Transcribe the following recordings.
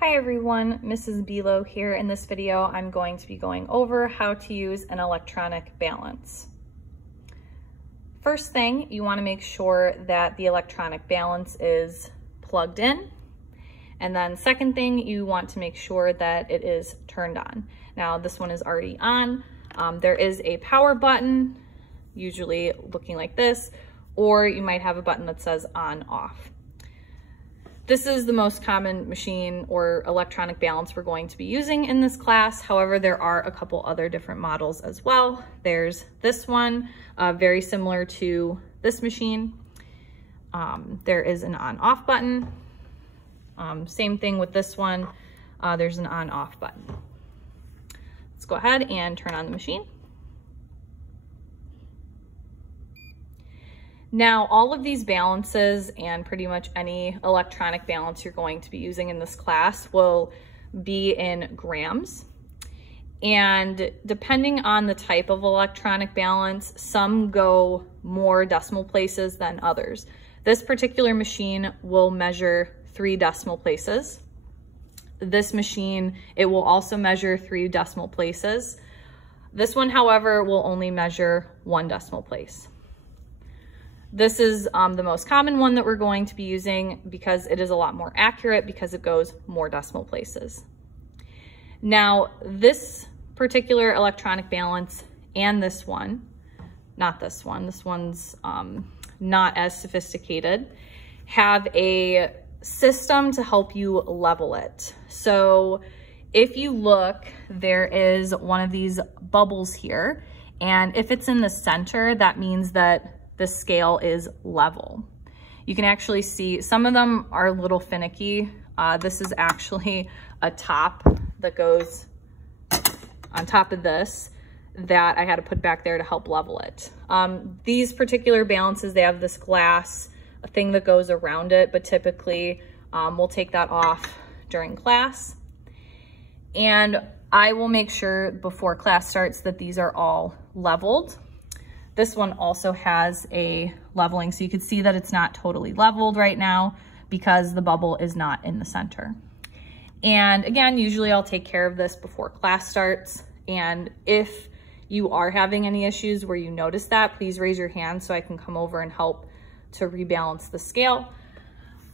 Hi everyone, Mrs. Bilo here. In this video, I'm going to be going over how to use an electronic balance. First thing, you want to make sure that the electronic balance is plugged in. And then second thing, you want to make sure that it is turned on. Now this one is already on. There is a power button, usually looking like this, or you might have a button that says on off. This is the most common machine or electronic balance we're going to be using in this class. However, there are a couple other different models as well. There's this one, very similar to this machine. There is an on-off button. Same thing with this one. There's an on-off button. Let's go ahead and turn on the machine. Now, all of these balances and pretty much any electronic balance you're going to be using in this class will be in grams. And depending on the type of electronic balance, some go more decimal places than others. This particular machine will measure 3 decimal places. This machine, it will also measure 3 decimal places. This one, however, will only measure 1 decimal place. This is the most common one that we're going to be using because it is a lot more accurate because it goes more decimal places. Now, this particular electronic balance and this one, not this one, this one's not as sophisticated, have a system to help you level it. So if you look, there is one of these bubbles here, and if it's in the center, that means that the scale is level. You can actually see some of them are a little finicky. This is actually a top that goes on top of this that I had to put back there to help level it. These particular balances, they have this glass thing that goes around it, but typically we'll take that off during class. And I will make sure before class starts that these are all leveled. This one also has a leveling, so you can see that it's not totally leveled right now because the bubble is not in the center. And again, usually I'll take care of this before class starts. And if you are having any issues where you notice that, please raise your hand so I can come over and help to rebalance the scale.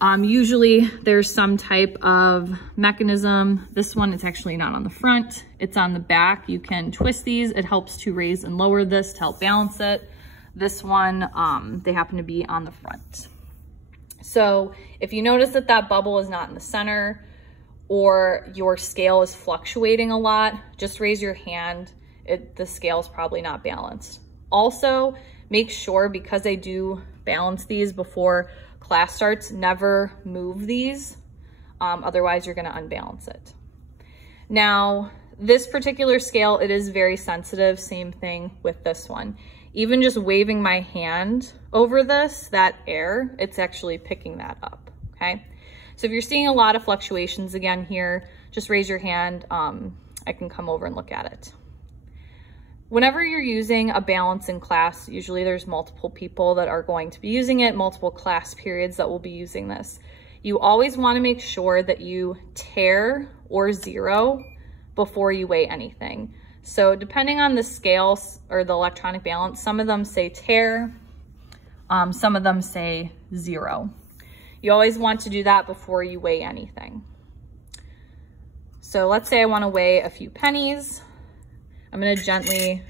Usually there's some type of mechanism. This one is actually not on the front, it's on the back. You can twist these. It helps to raise and lower this to help balance it. This one, they happen to be on the front. So if you notice that that bubble is not in the center or your scale is fluctuating a lot, just raise your hand. The scale is probably not balanced. Also, make sure, because I do balance these before class starts, never move these, otherwise you're gonna unbalance it. Now, this particular scale, it is very sensitive, same thing with this one. Even just waving my hand over this, that air, it's actually picking that up, okay? So if you're seeing a lot of fluctuations again here, just raise your hand, I can come over and look at it. Whenever you're using a balance in class, usually there's multiple people that are going to be using it, multiple class periods that will be using this. You always want to make sure that you tare or zero before you weigh anything. So depending on the scale or the electronic balance, some of them say tare, some of them say zero. You always want to do that before you weigh anything. So let's say I want to weigh a few pennies. I'm gonna gently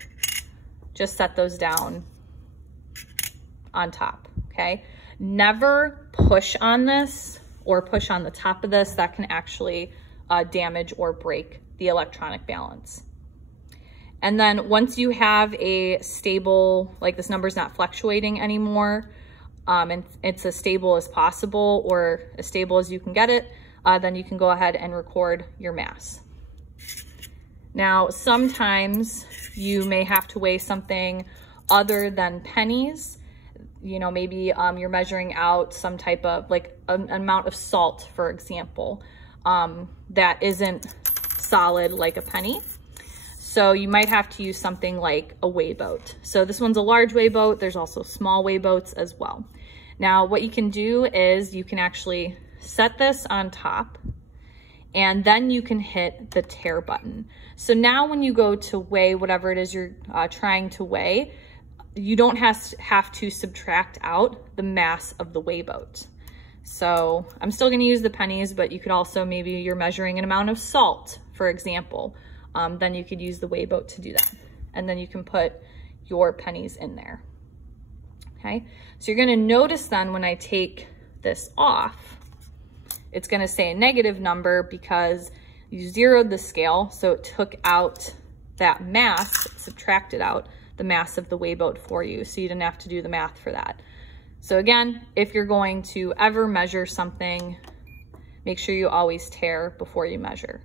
just set those down on top, okay? Never push on this or push on the top of this. That can actually damage or break the electronic balance. And then once you have a stable, like this number's not fluctuating anymore, and it's as stable as possible or as stable as you can get it, then you can go ahead and record your mass. Now, sometimes you may have to weigh something other than pennies. You know, maybe you're measuring out some type of, like an amount of salt, for example, that isn't solid like a penny. So you might have to use something like a weigh boat. So this one's a large weigh boat. There's also small weigh boats as well. Now, what you can do is you can actually set this on top and then you can hit the tare button. So now when you go to weigh whatever it is you're trying to weigh, you don't have to subtract out the mass of the weigh boat. So I'm still gonna use the pennies, but you could also, maybe you're measuring an amount of salt, for example, then you could use the weigh boat to do that. And then you can put your pennies in there, okay? So you're gonna notice then when I take this off, it's gonna say a negative number because you zeroed the scale, so it took out that mass, it subtracted out the mass of the weigh boat for you, so you didn't have to do the math for that. So again, if you're going to ever measure something, make sure you always tare before you measure.